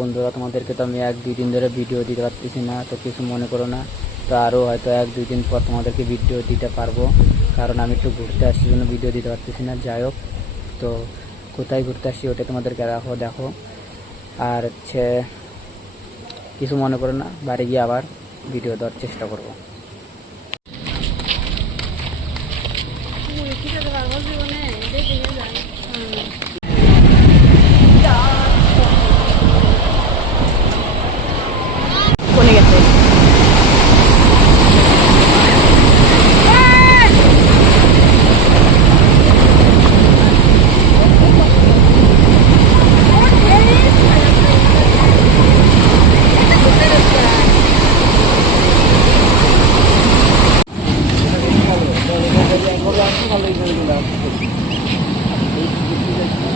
বন্ধুরা, তোমাদেরকে তো আমি 1-2 দিন ধরে ভিডিও দিতে পারতেছি না, তো কিছু মনে করো না। তো আরও হয়তো 1-2 দিন পর তোমাদেরকে ভিডিও দিতে পারবো, কারণ আমি একটু ঘুরতে আসছি জন্য ভিডিও দিতে পারতেছি না। যাই হোক, তো কোথায় ঘুরতে আসছি ওটা তোমাদেরকে দেখো। আর হচ্ছে কিছু মনে করো না, বাড়ি গিয়ে আবার ভিডিও দেওয়ার চেষ্টা করবো। কোনে গেছে?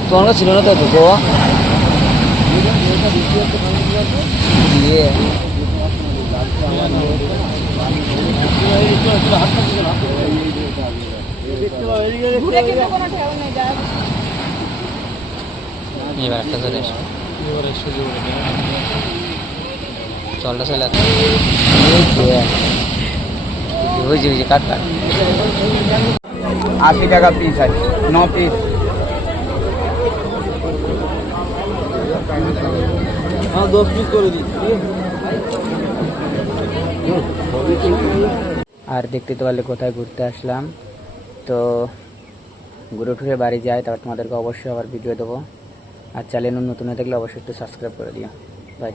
তোমার কাছে ছিল না তো গোয়া দিয়ে এবার একটা চলে এসো, চলটা চলে ওই যে কাট 80 টাকা পিস আছে, 9 পিস। हाँ 10 পিস করে দিচ্ছি। আর দেখতে তো পারলে কোথায় ঘুরতে আসলাম। তো ঘুরে টুরে বাড়ি যাই, তারপর তোমাদেরকে অবশ্যই আবার ভিডিও দেবো। আর চ্যানেল নতুন হয়ে থাকলে অবশ্যই একটু সাবস্ক্রাইব করে দিও। বাই।